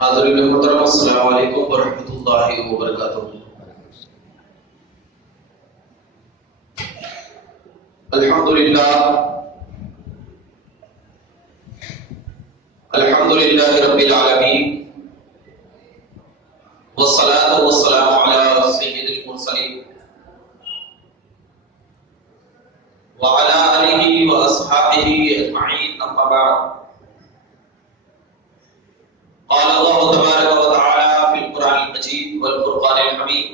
حاضرین محترم، السلام علیکم ورحمۃ اللہ وبرکاتہ۔ الحمد للہ رب العالمین، والصلاة والسلام علی سید المرسلین وعلی آلہ واصحابہ اجمعین، اما بعد۔ قال الله تبارك وتعالى في القرآن المجيد والفرقان الحميد: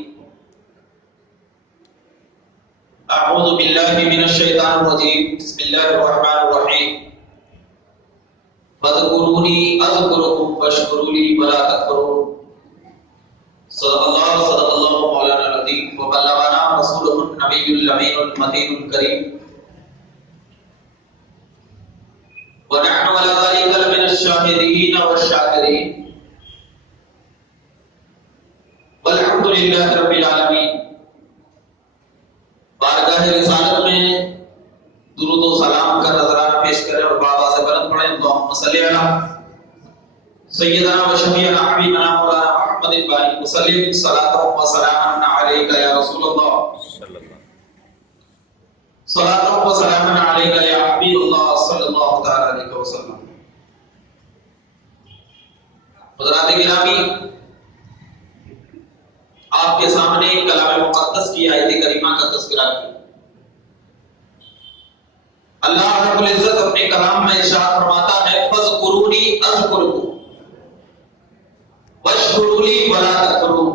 أعوذ بالله من الشيطان الرجيم، بسم الله الرحمن الرحيم، فاذكروني أذكركم واشكروا لي ولا تكفرون۔ صدق الله مولانا العظيم، وبلغنا رسوله النبي الأمين المتين الكريم، ونحن على ذلك لمن الشاهدين والشاكرين، والحمد للہ رب العالمین۔ بارگاہ رسالت میں درود و سلام کا نذرانہ پیش کریں اور بابا سے بلند پڑھیں: اللہم صلی علی سیدنا و شفیعنا حبیبنا مولانا محمد الباری وسلم صلاۃ و سلام علیک یا رسول اللہ، صلاۃ و سلام علیک یا حبیب اللہ صلی اللہ تعالی علیہ وسلم۔ حضرات گرامی، آپ کے سامنے کلام مقدس کی آیت کریمہ کا تذکرہ کیا۔ اللہ رب العزت اپنے کلام میں ارشاد فرماتا ہے: فاذکرونی اذکرکم واشکروا لی ولا تکفرون۔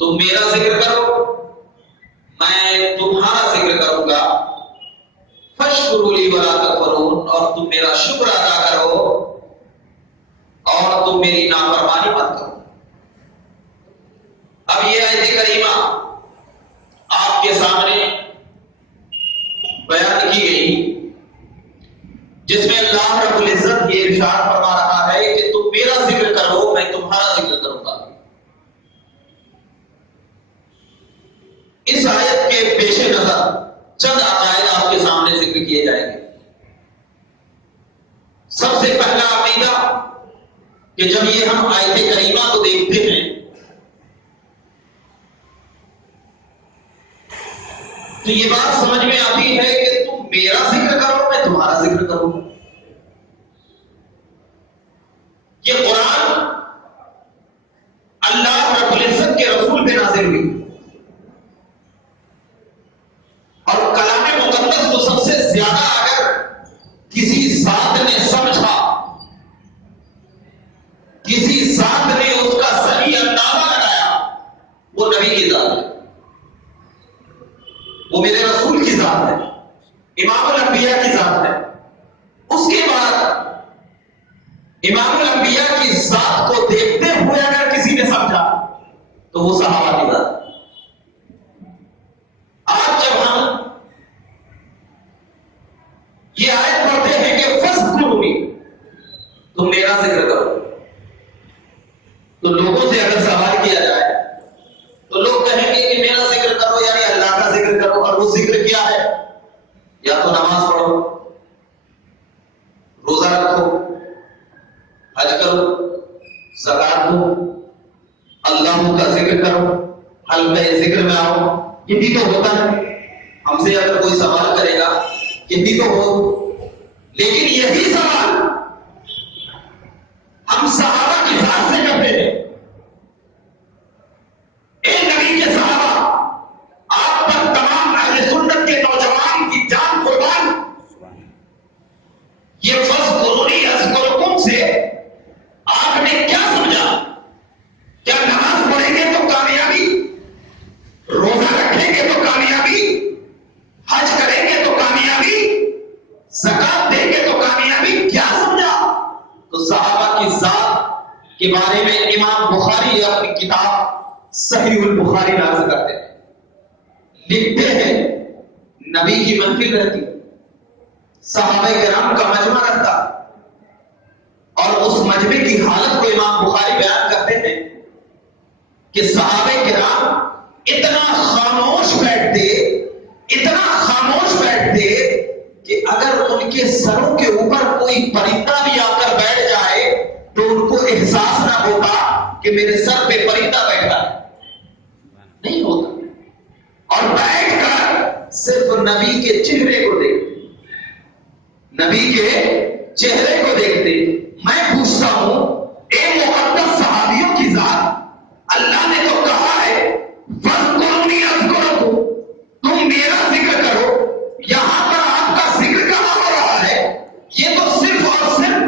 تم میرا ذکر کرو، میں تمہارا ذکر کروں گا، فاشکروا لی ولا تکفرون، اور تم میرا شکر ادا کرو اور تم میری نافرمانی مت کرو۔ اب یہ آیت کریمہ آپ کے سامنے بیان کی گئی، جس میں اللہ رب العزت یہ ارشاد فرما رہا ہے کہ تم میرا ذکر کرو، میں تمہارا ذکر کروں گا۔ اس آیت کے پیش نظر چند عقائد آپ کے سامنے ذکر کیے جائیں گے۔ سب سے پہلا عقیدہ کہ جب یہ ہم آیت کریمہ کو دیکھتے ہیں تو یہ بات سمجھ میں آتی ہے کہ تم میرا ذکر کرو، میں تمہارا ذکر کروں۔ یہ قرآن اللہ رب العزت کے رسول پہ نازل ہوئی، اور کلام مقدس کو سب سے زیادہ اگر کسی ذات نے سمجھا، کسی ذات نے اس کا صحیح اندازہ لگایا، وہ نبی کی ذات ہے، وہ میرے رسول کی ذات ہے، امام الانبیاء کی ذات ہے۔ اس کے بعد امام الانبیاء کی ذات کو دیکھتے ہوئے اگر کسی نے سمجھا تو وہ صحابہ کی ذات ہے۔ آج جب ہم یہ آیت پڑھتے ہیں کہ فاذکرونی، تم میرا ذکر کرو، تو لوگوں سے اگر سوال کیا جائے تو لوگ کہیں گے کہ میرا ذکر کرو یعنی اللہ کا ذکر کرو، اور وہ ذکر کیا ہے؟ یا تو نماز پڑھو، روزہ رکھو، حج کرو، زکات دو، اللہ کا ذکر کرو، حلقہ ذکر میں آؤ۔ یہ بھی تو ہوتا ہے، ہم سے اگر کوئی سوال کرے گا یہ بھی تو ہو، لیکن یہی سوال ہم صحابہ کی ذات سے کرتے ہیں۔ ایک نبی کے صحابہ، آپ پر تمام اہل سنت کے نوجوان کی جان قربان، یہ فاذکرونی اذکرکم سے آپ نے کیا سمجھا؟ کیا نماز پڑھیں گے تو کامیابی، روزہ رکھیں گے تو کامیابی، حج کریں گے تو کامیابی، زکات دیں گے تو کامیابی، کیا سمجھا؟ تو صحابہ کی ذات کے بارے میں امام بخاری اپنی کتاب صحیح البخاری نازل کرتے ہیں، لکھتے ہیں نبی کی محفل رہتی، صحابہ کرام کا مجمع رہتا، اور اس مجمع کی حالت کو امام بخاری بیان کرتے ہیں کہ صحابہ کرام اتنا خاموش بیٹھتے، اتنا خاموش بیٹھتے کہ اگر ان کے سروں کے اوپر کوئی پرندہ بھی آ کر بیٹھ جائے تو ان کو احساس نہ ہوتا کہ میرے سر پہ پرندہ بیٹھا ہے، نہیں ہوتا، اور بیٹھ کر صرف نبی کے چہرے کو دیکھتے، نبی کے چہرے کو دیکھتے۔ میں پوچھتا ہوں اے مقدس صحابیوں کی ذات، اللہ نے تو کہا ہے فَاذْكُرُونِي أَذْكُرْكُمْ، تم میرا ذکر کرو، یہاں پر آپ کا ذکر کہاں ہو رہا ہے؟ یہ تو صرف اور صرف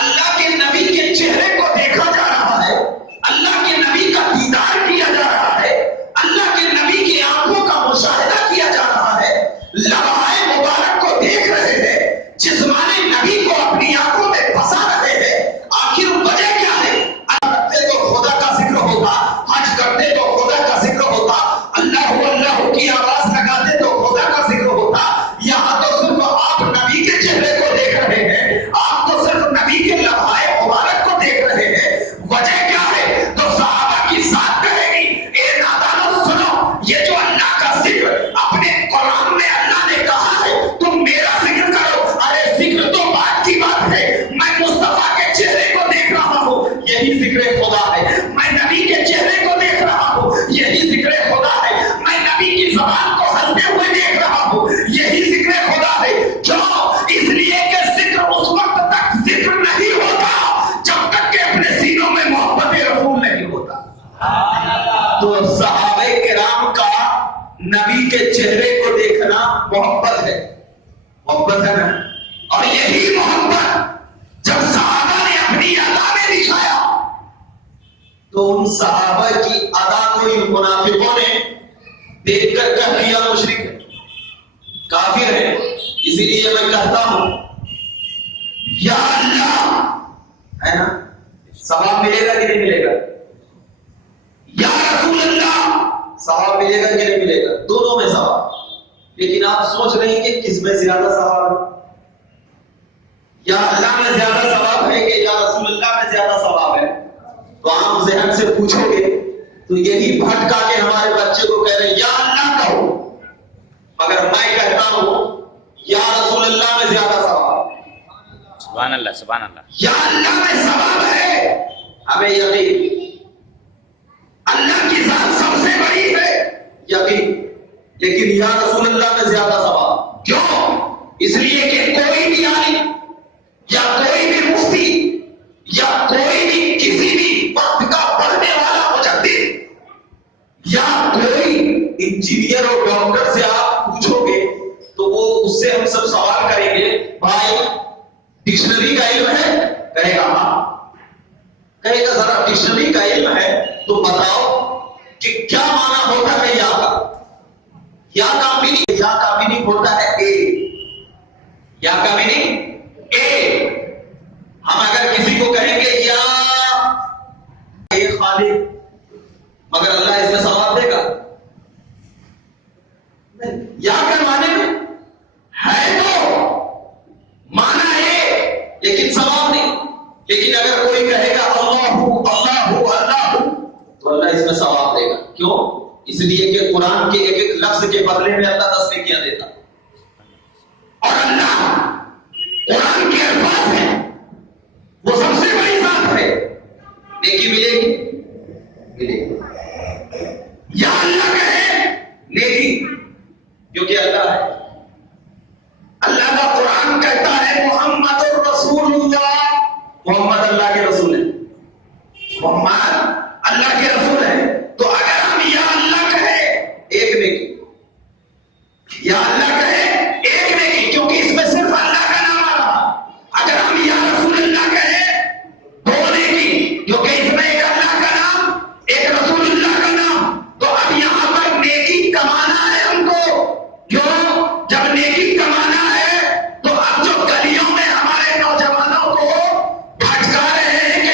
اللہ کے نبی کے چہرے کو دیکھا جا رہا ہے، اللہ کے نبی کا دیدار کیا جا رہا ہے، اللہ کے نبی کی آنکھوں کا مشاہدہ کیا جا رہا ہے، لمحہ مبارک کو دیکھ رہے ہیں، جسمانی نبی کو اپنی آنکھوں میں پھنسا رہے ہیں۔ آخر وجہ کیا ہے؟ کرتے تو خدا کا ذکر ہوتا، حج کرتے تو خدا کا ذکر ہوتا، اللہ اللہ کی آواز لگاتے تو خدا کا ذکر ہوتا، یہاں تو صرف آپ نبی کے چہرے کو دیکھ رہے ہیں، آپ تو صرف نبی کے لمحہ مبارک کو دیکھ رہے ہیں، وجہ کیا ہے؟ تو صحابہ کی ذات کہے گی اے نادانو سنو، یہ جو اللہ کا ذکر اپنے قرآن میں اللہ نے کہا ہے تم میرا ذکر کرو، ارے ذکر تو بات کی بات ہے، میں مصطفیٰ کے چہرے کو دیکھ رہا ہوں، یہی ذکر خدا ہے، میں نبی کے چہرے کو دیکھ رہا ہوں، یہی ذکر خدا ہے، میں نبی کی زبان کو ہنستے ہوئے دیکھ رہا ہوں، یہی ذکر خدا ہے۔ کیوں؟ اس لیے کہ ذکر اس وقت تک ذکر نہیں ہوتا جب تک کہ اپنے سینوں میں محبت رسول نہیں ہوتا۔ تو صحابہ کرام کا نبی کے چہرے کو دیکھنا محبت ہے، محبت ہے نا؟ اور یہی محبت جب صحابہ نے اپنی ادا میں دکھایا تو ان صحابہ کی ادا کو ان منافقوں نے دیکھ کر کہہ دیا مشرک ہے، کافر ہے۔ اسی لیے میں کہتا ہوں یا اللہ، ہے نا، ثواب ملے گا کہ نہیں ملے گا؟ یا رسول اللہ، ثواب ملے گا کہ نہیں ملے گا؟ دونوں میں ثواب، لیکن آپ سوچ رہے ہیں کہ کس میں زیادہ ثواب ہے؟ یا اللہ میں زیادہ ثواب ہے کہ یا رسول اللہ میں زیادہ ثواب ہے؟ تو عام ذہن سے پوچھو گے تو یہی بھٹکا کے ہمارے بچے کو کہہ رہے ہیں یا اللہ کہو، مگر میں کہتا ہوں یا رسول اللہ میں زیادہ ثواب، سبحان اللہ سبحان اللہ، یا اللہ میں ثواب ہے، ہمیں یقین، اللہ کی ذات سب سے بڑی ہے، یقین، لیکن یا رسول اللہ میں زیادہ ثواب۔ کیوں؟ اس لیے کہ کوئی بھی عالم یا کوئی بھی مفتی یا کوئی بھی کسی بھی وقت کا پڑھنے والا مجدد یا کوئی انجینئر اور ڈاکٹر سے آپ پوچھو گے تو وہ اس سے ہم سب سوال کریں گے بھائی ڈکشنری کا علم ہے؟ کہے گا ہاں، کہے گا ذرا ڈکشنری کا علم ہے تو بتاؤ کہ کیا معنی ہوتا ہے یا کا؟ یا کا میننگ ہوتا ہے اے، یا کا میننگ اے۔ ہم اگر کسی کو کہیں گے یا اے خالق، مگر اللہ اس میں ثواب دے گا؟ یا کا معنی ہے تو معنی ہے لیکن ثواب نہیں، لیکن اگر کوئی کہے گا اللہ اللہ اللہ تو اللہ اس میں ثواب دے گا۔ کیوں؟ اس لیے کہ قرآن کے ایک ایک لفظ کے بدلے میں اللہ 10 نیکیاں دیتا، اور اللہ قرآن کے الفاظ ہیں، وہ سب سے بڑی ذات ہے، نیکی ملے گی، ملے گی۔ یا اللہ کہے نیکی، کیونکہ اللہ ہے، اللہ کا قرآن کہتا ہے محمد الرسول اللہ، محمد اللہ کے رسول ہے، محمد اللہ کے رسول ہے۔ تو اگر ہم یا اللہ کہے ایک نیکی، یا اللہ کہے ایک نیکی، کیونکہ اس میں صرف اللہ کا نام آ رہا۔ اگر ہم یا رسول اللہ کہے دو نیکی، کیونکہ اس میں ایک اللہ کا نام ایک رسول اللہ کا نام، تو اب یہاں پر نیکی کمانا ہے ہم کو۔ کیوں؟ جب نیکی کمانا ہے تو اب جو گلیوں میں ہمارے نوجوانوں کو بھٹکا رہے ہیں کہ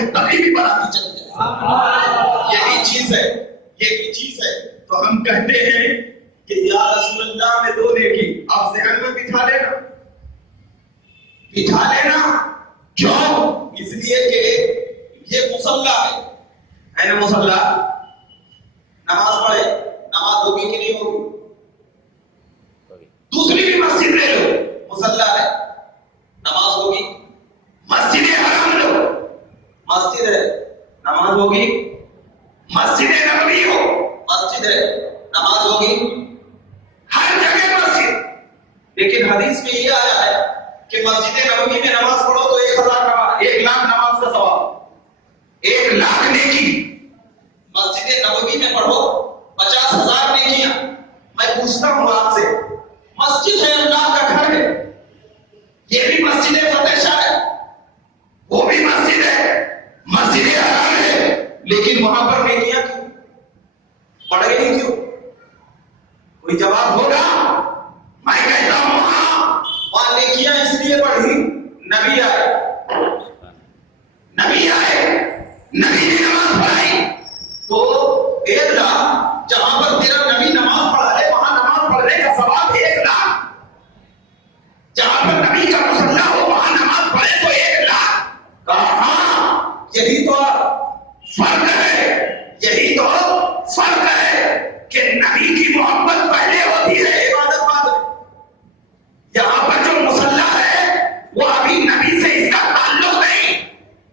صالح متقی بھی بناتی چلی جائے. یہی چیز ہے، یہی چیز ہے. تو ہم کہتے ہیں کہ یا رسول اللہ نے دو نیکی آپ ذہن میں بٹھا لینا، بٹھا لینا. کیوں؟ اس لیے کہ یہ مصلی ہے نا، مصلی نماز پڑھے، نماز ہوگی کہ نہیں ہوگی؟ دوسری بھی مسجد لے لو، مصلی ہے، نماز ہوگی. مسجد حرام لو، مسجد ہے، نماز ہوگی. مسجد نبوی ہو، مسجد ہے، نماز ہوگی. ہر جگہ مسجد. لیکن حدیث میں یہ آیا ہے کہ مسجد نبوی میں نماز پڑھو تو 1000 نماز، 1 لاکھ نماز کا ثواب، 1 لاکھ نیکی. مسجد نبوی میں پڑھو 50,000 نیکیاں. میں پوچھتا ہوں آپ سے، مسجد ہے، اللہ کا گھر ہے، یہ بھی مسجد فتح شاہ ہے، وہ بھی مسجد ہے، مسجد حرام ہے، لیکن وہاں پر نیکیاں کیوں پڑھ گئی؟ کیوں؟ کوئی جواب ہوگا؟ میں کہتا ہوں ہاں، وہاں نیکیاں اس لیے پڑھی، نبی آئے، نبی آئے، نبی نے نماز پڑھائی. تو ایک لاکھ جہاں پر تیرا نبی نماز پڑھا ہے وہاں نماز پڑھنے کا ثواب 1 لاکھ. جہاں پر نبی کا مصلی ہو وہاں نماز پڑھے تو 1 لاکھ. کہاں؟ یہی تو فرق ہے، یہی تو فرق ہے کہ نبی کی محبت پہلے ہوتی ہے، عبادت بعد میں. یہاں پر جو مصلی ہے وہ ابھی نبی سے اس کا تعلق نہیں،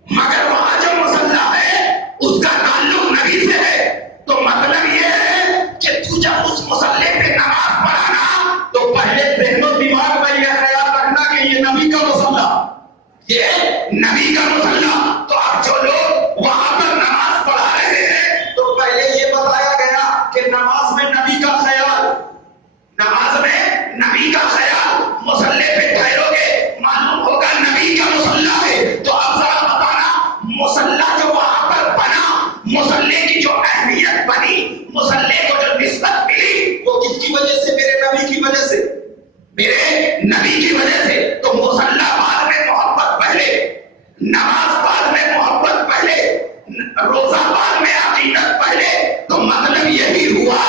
مگر وہاں جو مصلی ہے اس کا تعلق نبی سے ہے. تو مطلب یہ ہے کہ تو جب اس مصلی پہ نماز پڑھانا تو پہلے ذہن و دماغ میں یہ خیال رکھنا کہ یہ نبی کا مصلی، یہ نبی کا مصلی. تو اب جو لوگ وہاں پر نماز پڑھا رہے ہیں تو پہلے یہ بتایا گیا کہ نماز میں نبی کا خیال، نماز میں نبی کا خیال. مصلی پہ ٹھہرو گے معلوم ہوگا نبی کا مصلی ہے. تو اب ذرا بتانا، مصلی جو وہاں پر بنا، مصلی کی جو اہمیت بنی، مصلی کو جو نسبت ملی، وہ کس کی وجہ سے؟ میرے نبی کی وجہ سے، میرے نبی کی وجہ سے. تو مصلی بعد میں، محبت پہلے، نماز بعد میں، محبت پہلے، روزہ بعد میں، عقیدت پہلے. تو مطلب یہی ہوا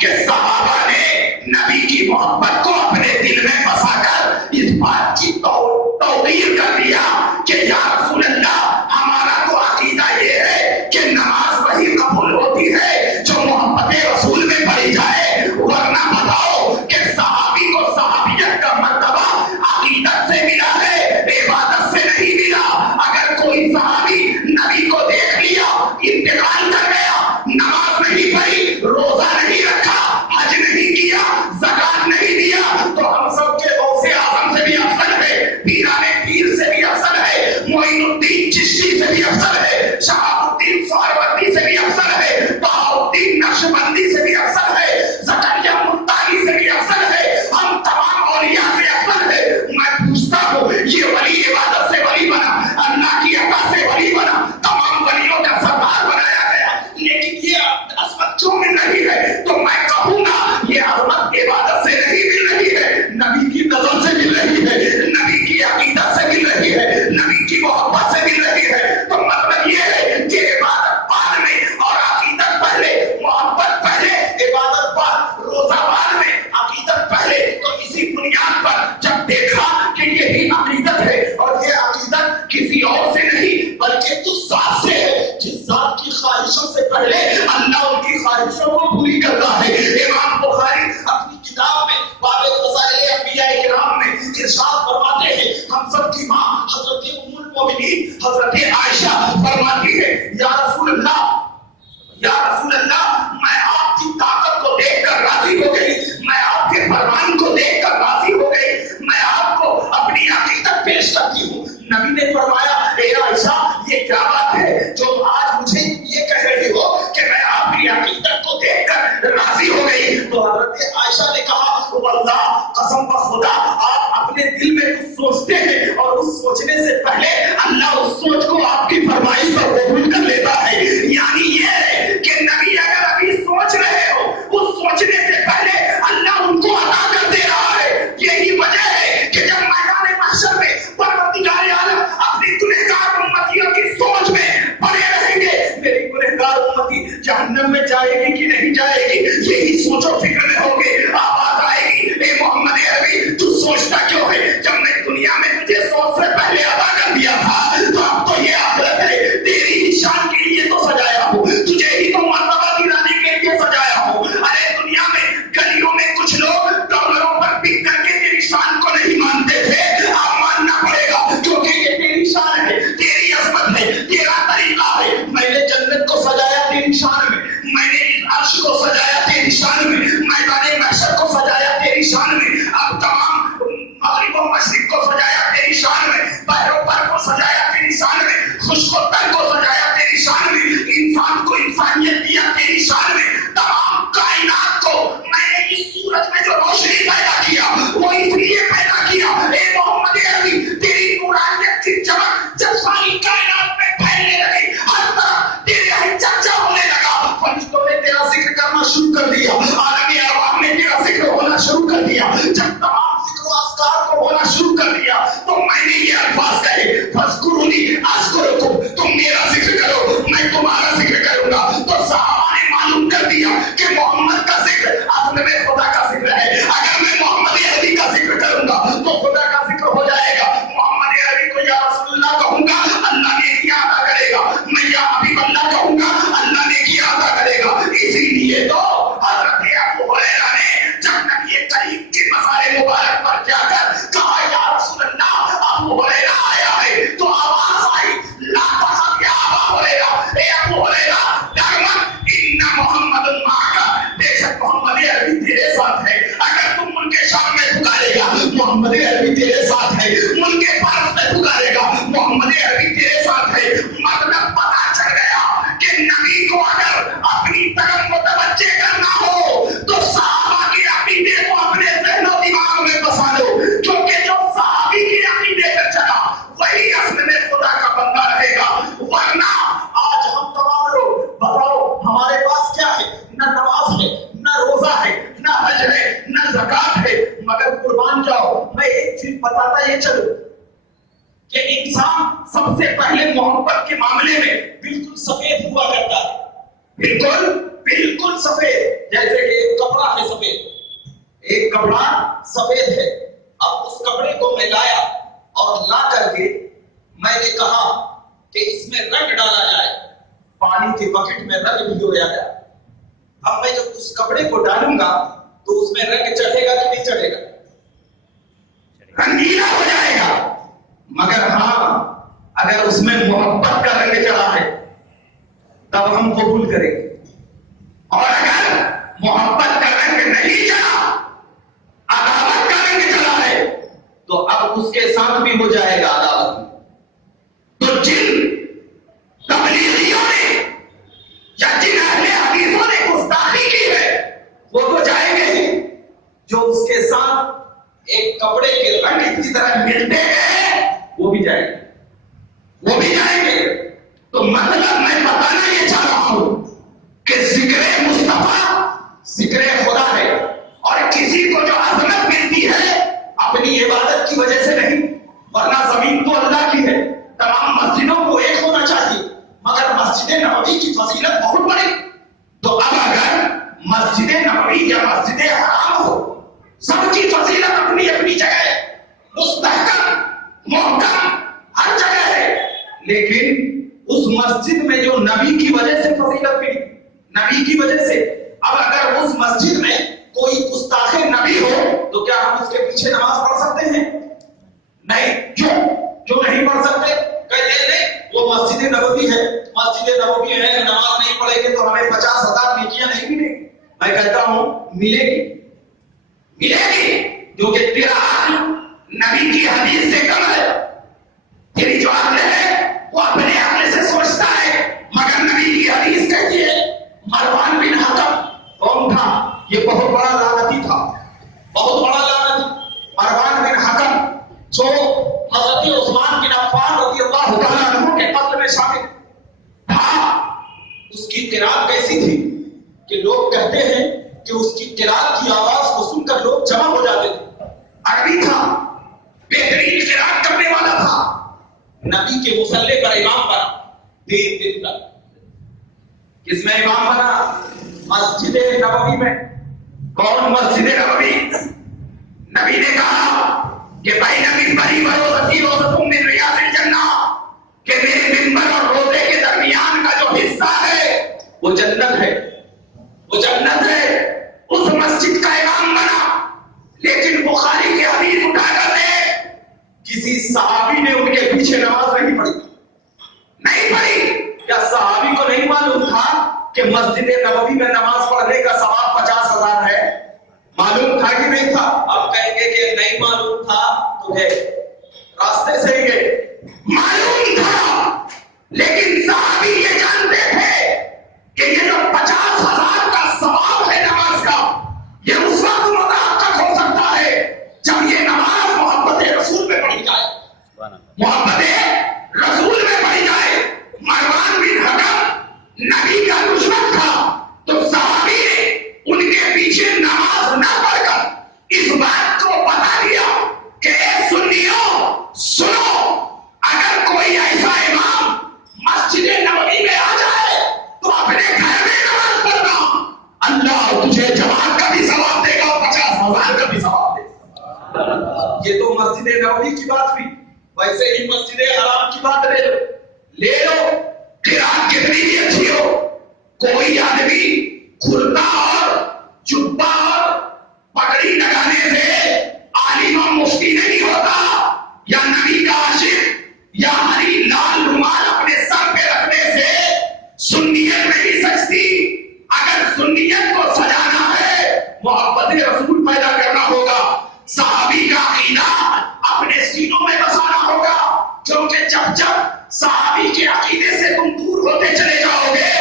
کہ صحابہ نے نبی کی محبت کو اپنے دل میں بسا کر اس بات کی توقیر کر دیا کہ یا رسول اللہ ہمارا تو عقیدہ یہ ہے کہ نماز وہی قبول ہوتی ہے جو محبت رسول میں پڑھی جائے. ورنہ بتاؤ کہ صحابی کو صحابیت کا مرتبہ عقیدت سے ملا ہے، عبادت سے نہیں ملا. اگر کوئی صحابی نبی کو دیکھ لیا، انتقال کر گیا، نماز نہیں پڑھی، روزہ نہیں رکھا، حج نہیں کیا، زکات نہیں دیا، تو ہم سب کے غوث اعظم سے بھی افضل ہے، پیران پیر سے بھی افضل ہے، معین الدین چشتی سے بھی افضل ہے، شہاب الدین سہروردی سے بھی افضل ہے، بہاء الدین نقشبندی سے بھی افضل ہے، زکریا ملتانی سے بھی افضل ہے، ہم تمام اولیاء سے افضل ہے. میں پوچھتا ہوں یہ ولی عبادت سے ولی بنا، اللہ کی عطا سے ولی بنا، تمام ولیوں کا سردار بنایا گیا، لیکن یہ عظمت کیوں مل رہی ہے؟ تو میں کہوں گا یہ عظمت عبادت سے نہیں مل رہی ہے، نبی کی نظر سے مل رہی ہے، نبی کی عقیدت سے مل رہی ہے، نبی کی محبت سے مل رہی ہے. تو مطلب یہ ہے کہ عبادت بعد میں اور عقیدت پہلے، محبت پہلے، عبادت بعد، روزہ بعد میں، عقیدت پہلے. تو اسی بنیاد پر جب دیکھا کہ یہی عقیدت ہے اور یہ عقیدت کسی اور سے نہیں بلکہ اس ذات سے ہے جس ذات کی خواہشوں سے پہلے اللہ ان کی خواہشوں کو پوری کرتا ہے. امام بخاری اپنی کتاب میں باب فضائل انبیاء کرام میں ارشاد فرماتے ہیں، ہم سب کی ماں حضرت ام المؤمنین حضرت عائشہ فرماتی ہے، یا رسول اللہ، یا رسول اللہ، میں آپ کی طاقت کو دیکھ کر راضی ہو گئی، میں آپ کے فرمان کو دیکھ کر راضی ہو گئی، میں آپ کو اپنی عقیدت پیش کرتی ہوں. نبی نے فرمایا، اے عائشہ یہ کیا بات ہے جو آج مجھے یہ کہہ رہی ہو کہ میں آپ کی عقیدت کو دیکھ کر راضی ہو گئی؟ تو حضرت عائشہ نے کہا، واللہ قسم بخدا آپ اپنے دل میں کچھ سوچتے ہیں اور اس سوچنے سے پہلے اللہ اس سوچ کو آپ کی فرمائش پر قبول کر لیتا ہے. یعنی یہ ہے کہ نبی اگر ابھی سوچ رہے ہو، اس سوچنے سے پہلے اللہ ان کو عطا کر دے رہا ہے. یہی وجہ ہے کہ جب میدان محشر میں پروردگار عالم اپنی گنہگار امتیوں کی سوچ میں جائے گی. یہی سوچو فکر میں ہوگے, آواز آئے گی, اے محمد عربی تو سوچتا کیوں ہے؟ جب میں دنیا میں تجھے سوچ سے پہلے ادا کر دیا تھا تو اب تو یہ آخرت ہے, تیری ہی شان کے لیے تو سجایا ہوں, تجھے ہی تو مرتبہ دلانے کے لیے سجایا ہوں. ارے دنیا میں گلیوں میں کچھ لوگ ڈالروں پر پک کر کے تیری شان کو نہیں مانتے تھے, اب ماننا پڑے گا کیونکہ یہ تیری شان ہے, تیری عظمت ہے, تیرا طریقہ ہے. میں نے جنت کو سجایا تیری شان میں, میں نے عرش کو سجایا تیری شان میں, میدان محشر کو سجایا تیری شان میں, اب تمام مغرب و مشرق کو سجایا تیری شان میں, بحر و بر کو سجایا تیری شان میں, خشک و تر کو سجایا تیری شان میں, انسان کو انسانیت دیا تیری شان میں, تمام کائنات کو میں نے اس سورج میں جو روشنی پیدا کیا وہ اس لیے پیدا کیا. اے محمد عربی تیری نورانیت کی چمک جب ساری کائنات میں پھیلنے لگی, ہر طرف تیرے ہی چرچا ہونے لگا, فرشتوں نے تیرا ذکر کرنا شروع کر دیا, عالم ارواح نے تیرا ذکر ہونا شروع کر دیا, جب تمام ذکر و اذکار کو ہونا شروع کر دیا تو میں نے یہ الفاظ کہے, فاذکرونی اذکرکم, تم میرا ذکر کرو میں تمہارا ذکر کروں گا. تو صحابہ نے معلوم کر دیا کہ محمد کا ذکر اصل میں خدا کا ذکر ہے. اگر میں محمد عربی کا ذکر کروں گا تو خدا کا ذکر ہو جائے گا. محمد عربی کو یا رسول اللہ کہوں گا, اللہ نے کیا ادا کرے گا, میں یا حبیب اللہ کہوں گا, اللہ نے کیا ادا کرے گا. اسی لیے تو حضرت ابو ہریرہ نے جب نبی کریم کے مزار مبارک پر جا کر کہا یا رسول اللہ ابو ہریرہ آیا ہے, تو آواز آئی لا تخف یا ابا ہریرہ, اے ابو ہریرہ ڈر مت, ان محمد معک, بے شک محمد عربی تیرے ساتھ ہے. اگر تم ملک شام میں پکارے گا محمد عربی تیرے ساتھ ہے, ملک فارس میں پکارے گا محمد عربی تیرے ساتھ ہے. مطلب پتا چل گیا کہ نبی کو اگر اپنی طرف متوجہ کرنا ہو تو صحابہ کے عقیدے کو اپنے ذہن و دماغ میں بسا لو, کیونکہ جو صحابی کے عقیدے پر چلا وہی اصل میں خدا کا بندہ رہے گا. ورنہ آج ہم تمام لوگ بتاؤ ہمارے پاس کیا ہے, نہ نماز ہے, نہ روزہ ہے, نہ حج ہے, نہ زکات ہے, مگر قربان جاؤ. میں ایک چیز بتاتا یہ چلو کہ انسان سب سے پہلے محبت کے معاملے میں بالکل سفید ہوا کرتا ہے, بالکل سفید, جیسے کہ ایک کپڑا ہے سفید, ایک کپڑا سفید ہے. اب اس کپڑے کو میں لایا اور لا کر کے میں نے کہا کہ اس میں رنگ ڈالا جائے, پانی کے بکٹ میں رنگ بھگویا گیا. اب میں جب اس کپڑے کو ڈالوں گا تو اس میں رنگ چڑھے گا کہ نہیں چڑھے گا؟ رنگیلا ہو جائے گا. مگر ہاں اگر اس میں محبت کا رنگ چڑھا ہے تب ہم قبول کریں گے, اور اگر محبت کا رنگ نہیں چڑھا, عداوت کا رنگ چڑھا ہے تو اب اس کے ساتھ بھی ہو جائے گا عداوت. تو جن تبلیغیوں نے یا جن اہل حدیثوں نے گستاخی کی ہے وہ تو جائیں گے ہی, جو اس کے ساتھ ایک کپڑے کے رنگ کی طرح ملتے ہیں وہ بھی جائیں گے, وہ بھی جائیں گے. تو مطلب میں بتانا یہ چاہ رہا ہوں کہ ذکر مصطفیٰ ذکر خدا ہے, اور کسی کو جو عظمت ملتی ہے اپنی عبادت کی وجہ سے نہیں, ورنہ زمین تو اللہ کی ہے, تمام مسجدوں کو ایک ہونا چاہیے, مگر مسجد نبوی کی فضیلت بہت بڑی. تو اب اگر مسجد نبوی یا مسجد حرام ہو, سب کی فضیلت اپنی اپنی جگہ ہے, مستحکم محکم ہر جگہ ہے, لیکن اس مسجد میں جو نبی کی وجہ سے فضیلت ملی, نبی کی وجہ سے, اب اگر اس مسجد میں کوئی گستاخ نبی ہو تو کیا ہم اس کے پیچھے نماز پڑھ سکتے ہیں؟ نہیں. جو نہیں پڑھ سکتے کہتے نہیں وہ مسجد نبوی ہے, مسجد نبوی ہے, نماز نہیں پڑھیں گے تو ہمیں 50,000 نیکیاں نہیں ملیں گی. میں کہتا ہوں ملے گی, جو کہ تیرا عقل نبی کی حدیث سے کم ہے. تیری جو عقل ہے وہ اپنے عقل سے سوچتا ہے, مگر نبی کی حدیث کہتی ہے مروان بن حکم کون تھا؟ یہ بہت بڑا لعنتی تھا, بہت بڑا لعنتی. مروان بن حکم جو حضرت عثمان بن عفان رضی اللہ تعالیٰ عنہ کے قتل میں شامل تھا, اس کی قرات کیسی تھی کہ لوگ کہتے ہیں کہ اس کی قرات کی آواز کو سن کر لوگ جمع ہو جاتے تھے. عربی تھا, بہترین قرات کرنے والا تھا, نبی کے مصلی پر امام پر 3 دن تک کس میں امام بنا؟ مسجد نبوی میں. کون مسجد نبوی؟ نبی نے کہا کہ بھائی نبی بری برو رسی روزتوں میں ریاض الجنہ، کہ میرے منبر اور روزے کے درمیان کا جو حصہ ہے وہ جنت ہے، وہ جنت ہے. اس مسجد کا امام بنا. لیکن بخاری کے حدیث اٹھا کر دے، کسی صحابی نے ان کے پیچھے نماز نہیں پڑھی. نہیں پڑھی. کیا صحابی کو نہیں معلوم تھا کہ مسجد نبوی میں نماز پڑھنے کا ثواب 50,000 ہے؟ معلوم تھا کہ نہیں تھا؟ اب کہیں گے کہ نہیں معلوم تھا تو ہے راستے سے ہی گئے. معلوم تھا، لیکن صحابی یہ جانتے تھے کہ یہ جو 50,000 کا ثواب ہے نماز کا، یہ اس وقت متحقق ہو سکتا ہے جب یہ نماز محبت رسول میں پڑھی جائے. محبت رسول میں پڑھی جائے. مروان بن حکم نبی کا دشمن تھا، تو صحابی نے ان کے پیچھے نماز نہ پڑھ کر اس بات کو بتا دیا کہ اے سنیو سنو، اگر کوئی ایسا امام مسجد نبوی میں آ جائے تو اپنے گھر میں نماز پڑھنا، اللہ تجھے جماعت کا بھی ثواب دے گا اور 50,000 کا بھی ثواب دے گا. یہ تو مسجد نبوی کی بات ہوئی. ویسے ہی مسجد حرام کی بات لے لو. قرآن کتنی بھی اچھی ہو، کوئی آدمی کرتا اور جبہ اور پگڑی لگانے سے عالم و مفتی نہیں ہوتا، یا نبی کا عاشق یا ہری لال رومال اپنے سر پہ رکھنے سے سنیت نہیں سجتی. اگر سنیت کو سجانا ہے، محبت رسول پیدا کرنا ہوگا. صحابی کا عقیدہ اپنے سینوں میں بسانا ہوگا، کیونکہ جب صحابی کے عقیدے سے تم دور ہوتے چلے جاؤ گے،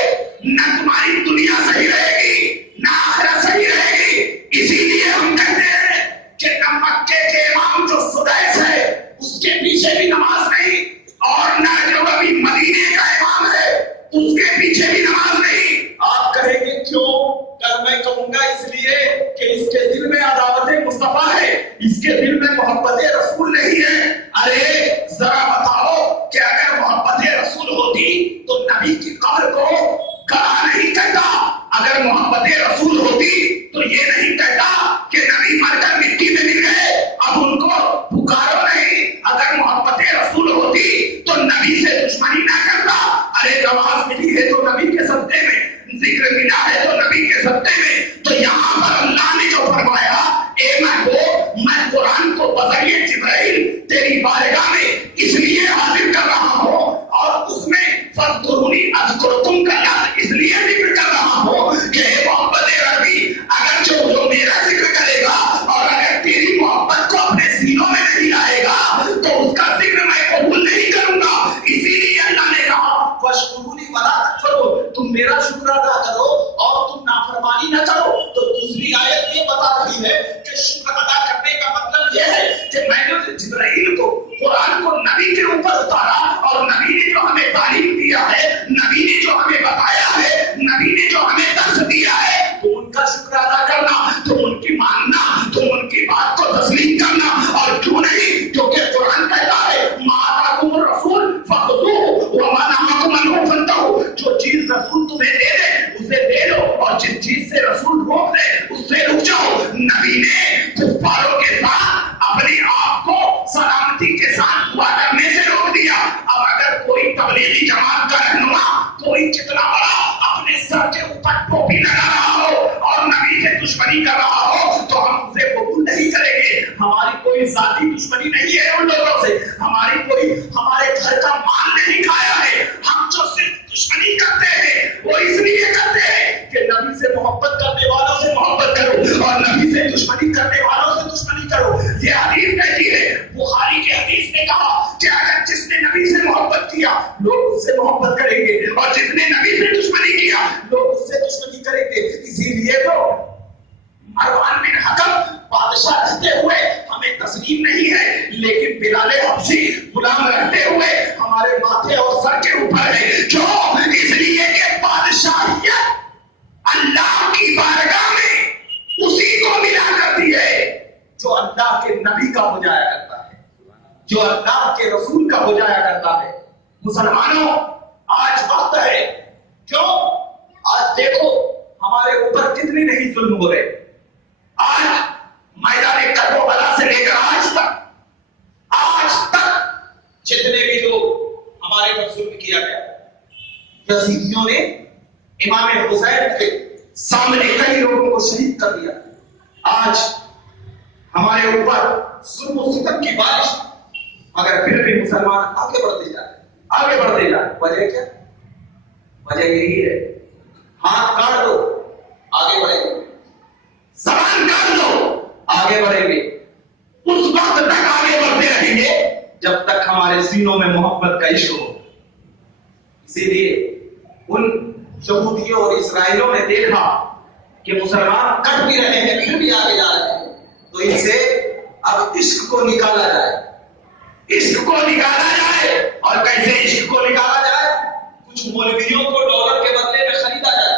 نہ تمہاری دنیا صحیح رہے گی نہ آخرت صحیح رہے گی. اسی لیے ہم کہتے ہیں کہ نہ مکے کے امام جو سدیس ہے اس کے پیچھے بھی نماز نہیں، اور نہ جو ابھی مدینے کا امام ہے اس کے پیچھے بھی نماز نہیں. آپ کہیں گے کیوں؟ میں کہوں گا اس لیے کہ اس کے دل میں عداوت مصطفیٰ ہے، اس کے دل میں محبت رسول نہیں ہے. ارے ذرا بتاؤ کہ اگر محبت رسول ہوتی تو نبی کی قبر کو گڑھا نہیں کہتا. اگر محبت رسول ہوتی تو یہ نہیں کہتا کہ نبی مر کر مٹی میں مل گئے، اب ان کو پکارو نہیں. اگر محبت رسول ہوتی تو نبی سے دشمنی نہ کرتا. ارے نماز ملی ہے تو نبی کے صدقے میں، ذکر ملا ہے تو نبی کے صدقے میں. تو یہاں پر اللہ نے جو فرمایا، اے محبوب میں قرآن کو بذریعہ جبرائیل تیری بارگاہ میں اس لیے حاضر کر رہا ہوں، اور اس میں فاذکرونی اذکرکم کا لفظ اس لیے ذکر کر رہا ہوں کہ اے محبت ربی، اگر جو میرا ذکر کرے گا اور اگر تیری محبت کو اپنے سینوں میں نہیں لائے گا تو اس کا ذکر میں قبول نہیں کروں گا. اسی لیے اللہ نے کہا فاشکرونی ولا تکفرون، تم میرا شکر ادا کرو اور تم نافرمانی نہ کرو. تو دوسری آیت یہ بتا رہی ہے کہ شکر ادا کرنے کا مطلب یہ ہے کہ میں نے جبرائیل کو قرآن کو نبی کے اوپر اتارا، اور نبی نے جو ہمیں تعلیم دیا ہے، نبی نے جو ہمیں بتایا ہے، نبی نے جو ہمیں درس دیا ہے، تو ان کا شکر ادا کرنا، تو ان کی ماننا، تو ان کی بات کو تسلیم کرنا. اور کیوں نہیں؟ کیونکہ قرآن کہتا ہے ما آتاکم الرسول فخذوہ وما نہاکم عنہ فانتہوا. جو چیز رسول تمہیں دے دے اسے دے لو، اور جس چیز سے رسول روک دے اس سے رک جاؤ. نبی نے کفاروں کے ساتھ اپنے آپ کو سلامتی کے ساتھ دعا کرنے سے روک دیا. اب اگر کوئی تبلیغی جماعت کا رہنما، کوئی کتنا بڑا اپنے سر کے اوپر ٹوپی لگا رہا ہو اور نبی سے دشمنی کر رہا ہو تو ہم اسے قبول نہیں کریں گے. ہماری کوئی ذاتی دشمنی نہیں ہے ان لوگوں سے، ہماری کوئی ہمارے گھر کا مال نہیں کھایا ہے. ہم جو صرف دشمنی کرتے ہیں وہ اس لیے کرتے ہیں کہ نبی سے محبت کرنے والوں سے محبت کرو اور نبی سے دشمنی کرنے والوں سے دشمنی کرو. یہ حدیث کہتی ہے، بخاری کے حدیث نے کہا کہ اگر جس نے نبی سے محبت کیا لوگ اس سے محبت کریں گے، اور جس نے نبی سے دشمنی کیا لوگ اس سے دشمنی کریں گے. اسی لیے تو مروان بن حکم بادشاہ رہتے ہوئے ہمیں تسلیم نہیں ہے، لیکن بلال حبشی غلام رہتے ہوئے ہمارے ماتھے اور سر کے اوپر ہے. کیوں؟ اس لیے کہ بادشاہیت اللہ کی بارگاہ میں اسی کو ملا کرتی ہے جو اللہ کے نبی کا ہو جایا کرتا ہے، جو اللہ کے رسول کا ہو جایا کرتا ہے. مسلمانوں آج وقت ہے، کیوں ظلم ہو رہے. آج میدان کربلا سے لے کر آج تک جتنے بھی لوگ ہمارے پر ظلم کیا گیا, یزیدیوں نے امام حسین کے سامنے کئی لوگوں کو شہید کر دیا. آج ہمارے اوپر ظلم و ستم کی بارش, مگر پھر بھی مسلمان آگے بڑھتے جا رہے. وجہ کیا؟ وجہ یہی ہے, ہاتھ کاٹ دو آگے بڑھیں گے, زبان کاٹ دو آگے بڑھیں گے. اس وقت تک آگے بڑھتے رہیں گے جب تک ہمارے سینوں میں محبت کا عشق ہو. اسی لیے ان یہودیوں اور اسرائیلیوں نے دیکھا کہ مسلمان کٹ بھی رہے ہیں پھر بھی آگے جا رہے ہیں, تو ان سے اب عشق کو نکالا جائے. اور کیسے عشق کو نکالا جائے؟ کچھ مولویوں کو ڈالر کے بدلے میں خریدا جائے.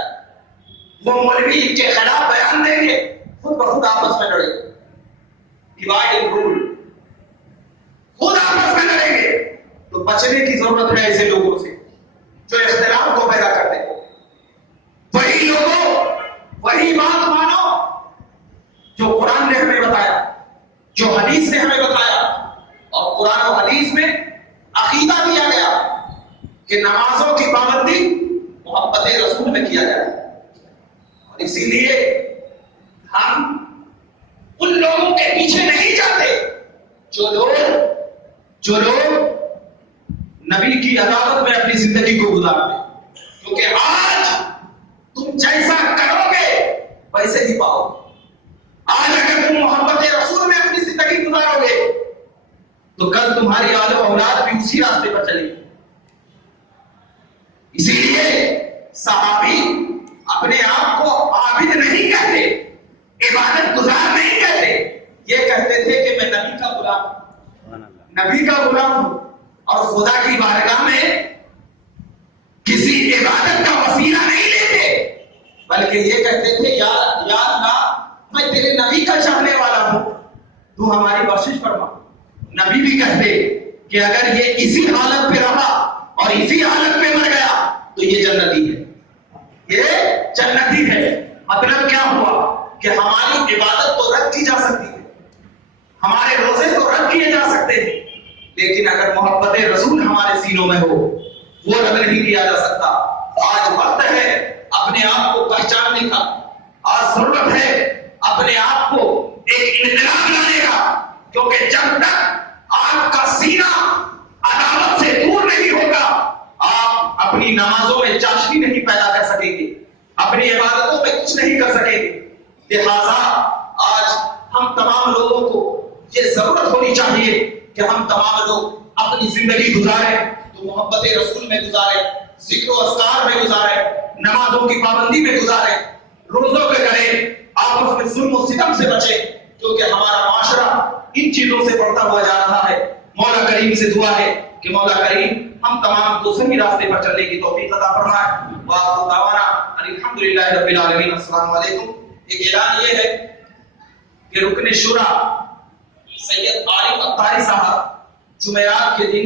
وہ مولوی ان کے خلاف بیان دیں گے, خود بخود آپس میں لڑیں گے. ڈیوائڈ اینڈ رول, خود آپس میں لڑیں گے. تو بچنے کی ضرورت ہے ایسے لوگوں سے جو اختلاف کو پیدا کرتے ہیں. وہی لوگوں وہی بات مانو جو قرآن نے ہمیں بتایا, جو حدیث نے ہمیں بتایا. اور قرآن و حدیث میں عقیدہ دیا گیا کہ نمازوں کی پابندی محبت رسول میں کیا جائے. اور اسی لیے ہم ان لوگوں کے پیچھے نہیں جاتے جو لوگ نبی کی عدالت میں اپنی زندگی کو گزارتے, کیونکہ آج تم جیسا کرو گے ویسے ہی پاؤ. آج اگر تم محبت رسول میں اپنی زندگی گزارو گے تو کل تمہاری آل و اولاد بھی اسی راستے پر چلے گی. اسی لیے صحابی اپنے آپ کو عابد نہیں کہتے, عبادت گزار نہیں کہتے. یہ کہتے تھے کہ میں نبی کا غلام ہوں اور خدا کی بارگاہ میں کسی عبادت کا وسیلہ نہیں لیتے, بلکہ یہ کہتے تھے یا اللہ میں تیرے نبی کا چاہنے والا ہوں, تو ہماری بخشش فرما. نبی بھی کہتے کہ اگر یہ اسی حالت پہ رہا اور اسی حالت پہ مر گیا تو یہ جنتی ہے. مطلب کیا ہوا کہ ہماری عبادت تو رد کی جا سکتی ہے, ہمارے روزے تو رد کیے جا سکتے ہیں, لیکن اگر محبت رسول ہمارے سینوں میں ہو وہ رد نہیں کیا جا سکتا. آج وقت ہے اپنے آپ کو پہچاننے کا, آج ضرورت ہے اپنے آپ کو ایک انقلاب لانے کا, کیونکہ جب تک آپ کا سینہ عداوت سے دور نہیں ہوگا آپ اپنی نمازوں میں چاشنی نہیں پیدا کر سکیں گے, اپنی عبادتوں میں کچھ نہیں کر سکیں گے. لہذا آج ہم تمام لوگوں کو یہ ضرورت ہونی چاہیے کہ ہم تمام لوگ اپنی زندگی گزاریں تو محبت رسول میں گزاریں, ذکر و اذکار میں گزاریں, نمازوں کی پابندی میں گزاریں, روزوں پہ کریں, آپس میں ظلم و ستم سے بچیں, کیونکہ ہمارا معاشرہ ان چیزوں سے بڑھتا ہوا جا رہا ہے. مولا کریم سے دعا ہے کہ مولا کریم ہم تمام کو صحیح راستے پر چلنے کی توفیق عطا فرمائے. وآخر دعوانا الحمدللہ رب العالمین. السلام علیکم. ایک اعلان یہ ہے کہ رکن شورا سید عارف اختاری صاحب جمعرات کے دن